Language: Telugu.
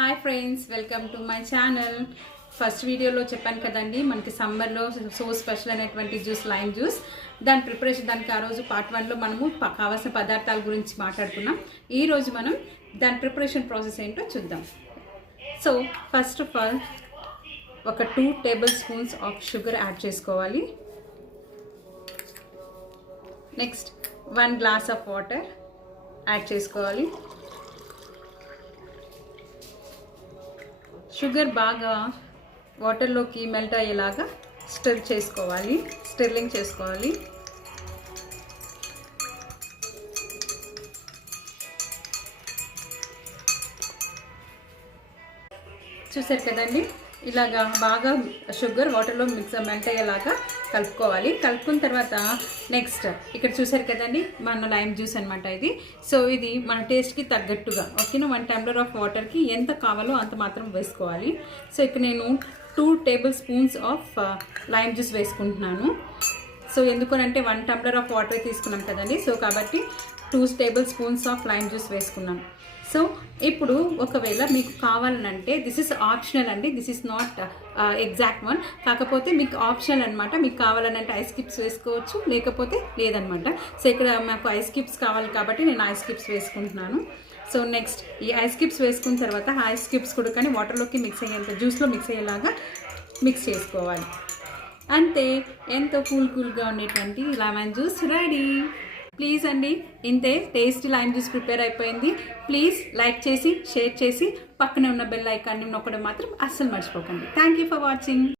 Hi friends, welcome to my channel. First వీడియోలో చెప్పాను కదండి, మనకి సమ్మర్లో సో స్పెషల్ అయినటువంటి జ్యూస్ లైమ్ జ్యూస్. దాని ప్రిపరేషన్ దానికి ఆ రోజు పార్ట్ 1లో మనము కావాల్సిన పదార్థాల గురించి మాట్లాడుకున్నాం. ఈరోజు మనం దాని ప్రిపరేషన్ ప్రాసెస్ ఏంటో చూద్దాం. సో ఫస్ట్ ఆఫ్ ఆల్ ఒక 2 table spoons of sugar add చేసుకోవాలి. Next 1 glass of water add చేసుకోవాలి. షుగర్ బాగా వాటర్లోకి మెల్ట్ అయ్యేలాగా స్టిర్లింగ్ చేసుకోవాలి. చూసారు కదండి, ఇలాగా బాగా షుగర్ వాటర్లో మెల్ట్ అయ్యేలాగా కలుపుకోవాలి. కలుపుకున్న తర్వాత నెక్స్ట్ ఇక్కడ చూసారు కదండి, మన లైమ్ జ్యూస్ అనమాట ఇది. సో ఇది మన టేస్ట్కి తగ్గట్టుగా ఓకేనా, 1 టంబ్లర్ ఆఫ్ వాటర్కి ఎంత కావాలో అంత మాత్రం వేసుకోవాలి. సో ఇక్కడ నేను 2 table spoons of lime juice వేసుకుంటున్నాను. సో ఎందుకనంటే 1 టంబ్లర్ ఆఫ్ వాటర్ తీసుకున్నాం కదండి, సో కాబట్టి 2 table spoons of lime juice వేసుకున్నాను. సో ఇప్పుడు ఒకవేళ మీకు కావాలనంటే దిస్ ఇస్ ఆప్షనల్ అండి, this is not exact one, కాకపోతే మీకు ఆప్షనల్ అనమాట. మీకు కావాలనంటే ఐస్ క్యూబ్స్ వేసుకోవచ్చు, లేకపోతే లేదనమాట. సో ఇక్కడ మాకు ఐస్ క్యూబ్స్ కావాలి కాబట్టి నేను ఐస్ క్యూబ్స్ వేసుకుంటున్నాను. సో నెక్స్ట్ ఈ ఐస్ క్యూబ్స్ వేసుకున్న తర్వాత ఐస్ క్యూబ్స్ కూడా కానీ వాటర్లోకి మిక్స్ అయ్యేంత, జ్యూస్లో మిక్స్ అయ్యేలాగా మిక్స్ చేసుకోవాలి. అంతే, ఎంతో కూల్గా ఉండేటువంటి లెమన్ జ్యూస్ రెడీ. ప్లీజ్ అండి, ఇంతే టేస్టీ లైమ్ జ్యూస్ ప్రిపేర్ అయిపోయింది. ప్లీజ్ లైక్ చేసి షేర్ చేసి పక్కనే ఉన్న బెల్ ఐకాన్ని నొక్కడం మాత్రం అస్సలు మర్చిపోకండి. Thank you for watching.